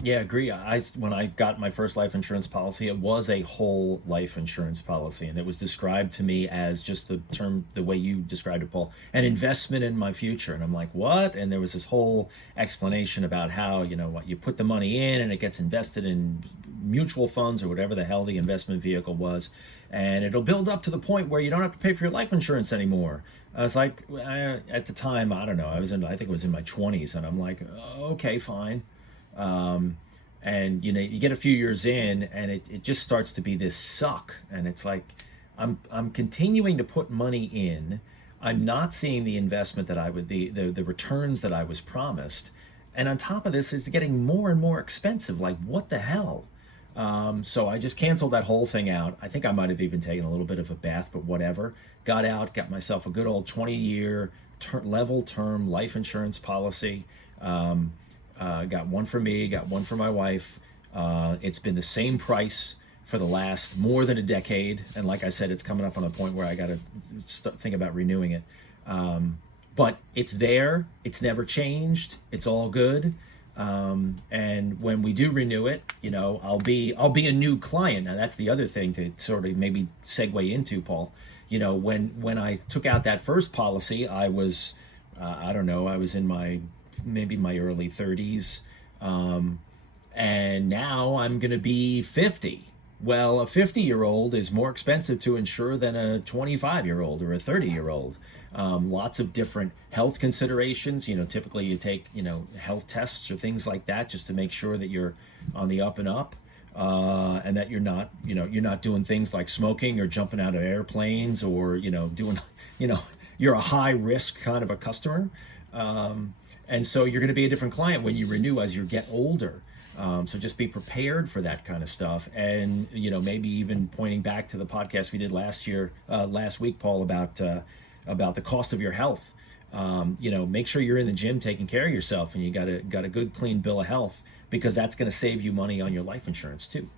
Yeah, agree. When I got my first life insurance policy, it was a whole life insurance policy, and it was described to me as just the term, the way you described it, Paul, an investment in my future. And I'm like, what? And there was this whole explanation about how, what, you put the money in and it gets invested in mutual funds or whatever the hell the investment vehicle was, and it'll build up to the point where you don't have to pay for your life insurance anymore. I was like, at the time, I don't know, I think it was in my 20s, and I'm like, okay, fine. um, and you get a few years in and it just starts to be this suck, and it's like I'm continuing to put money in. I'm not seeing the investment that I would the returns that I was promised, and on top of this is getting more and more expensive. Like, what the hell? So I just canceled that whole thing out. I think I might have even taken a little bit of a bath, but whatever. Got out, got myself a good old 20-year level term life insurance policy. Um, got one for me, got one for my wife. It's been the same price for the last more than a decade, and like I said, it's coming up on the point where I got to think about renewing it. But it's there. It's never changed. It's all good. And when we do renew it, I'll be a new client. Now that's the other thing to sort of maybe segue into, Paul. When I took out that first policy, I was, I don't know, I was in maybe my early 30s. And now I'm going to be 50. Well, a 50-year-old is more expensive to insure than a 25-year-old or a 30-year-old. Lots of different health considerations. Typically you take, health tests or things like that just to make sure that you're on the up and up. And that you're not doing things like smoking or jumping out of airplanes or, doing, you're a high risk kind of a customer. And so you're going to be a different client when you renew as you get older. So just be prepared for that kind of stuff. And, maybe even pointing back to the podcast we did last week, Paul, about the cost of your health. Make sure you're in the gym taking care of yourself and you got a good, clean bill of health, because that's going to save you money on your life insurance too.